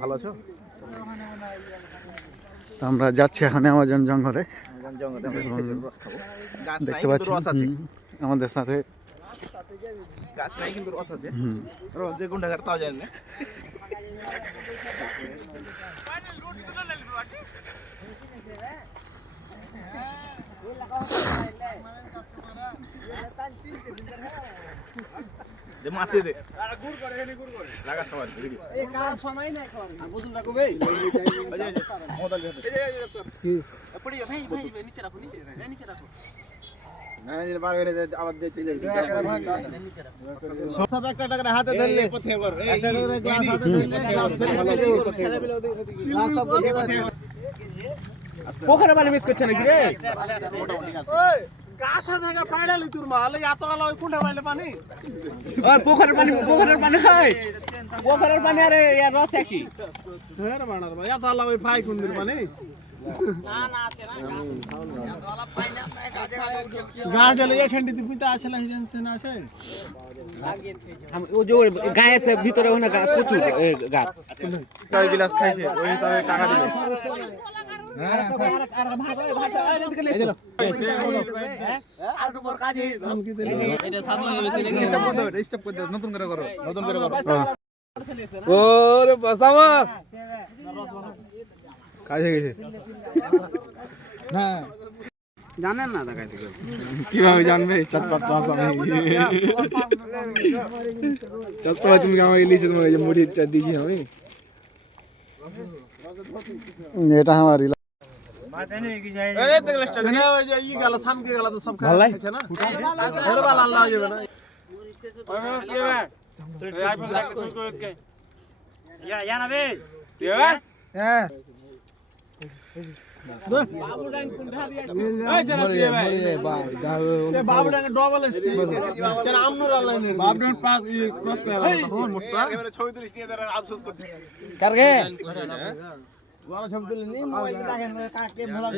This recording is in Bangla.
ভালো আছো? আমরা যাচ্ছি এখন অ্যামাজন জঙ্গলে। দেখতে পাচ্ছি আমাদের সাথে গাছ নাই কিন্তু রস আছে। রস যে গুন্ডাগার তাও জানি না। দে মাটি দে গুড় করে এনে গুড় করে লাগা সবার এই কাজ সময় নাই কোন আর বুঝুন রাখো ভাই মোবাইল দে কি পড়ি ভাই ভাই নিচে রাখো নিচে রাখো না এর বার হয়ে যায় আবার দিয়ে চলে সব একটা টাকা হাতে ধরলে পথে কর একটা গ্লাস হাতে ধরলে গ্লাস ছেলে পেলে গ্লাস সব পোখরে পানি মিস করছে নাকি রে মোটামুটি ওই গাছা থেকে পাইড়ালি তোর মাল এত আলো কোনটা পাইলে পানি ওই পোখরের পানি হয় পোখরের পানি আরে ইয়ার রস কি হের বানার ভাই এত আলো ওই ফাই কোনদিন পানি না না আছে না এত আলো পাই না গাছ জলে এখানটিতে পুইতা আছে না হিজেনছে না আছে ও যে গায়ের ভিতরে ওখানে প্রচুর গাছ কয় বিলাস খাইছে ওই হিসাবে টাকা দিবে নতুন করে করো ওরে বাসাবাস কাজ হয়ে গেছে হ্যাঁ জানেন না দেখাই থেকে কিভাবে জানবে চত্বর তুমি আমাকে লিখে তোমাকে যে মুড়িটা দিয়েছি আমি এটা আমার ছবি তুলে নি মোবাইল দেখেন কাটকে ভোলা